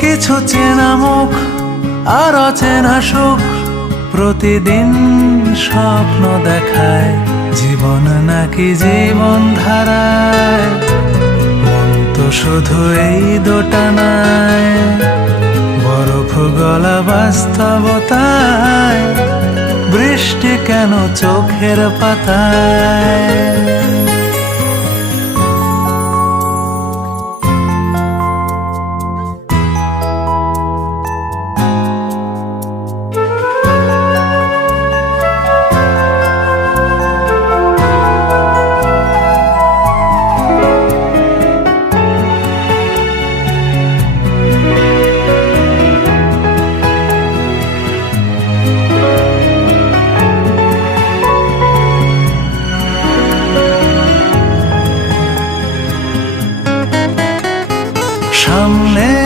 কিছু চেনা মুখ আর অচেনা সুখ প্রতিদিন স্বপ্ন দেখায়, জীবন নাকি জীবন ধারায়। মন তো শুধু এই দোটানায়, বরফ গলা বাস্তবতায়, বৃষ্টি কেন চোখের পাতায়।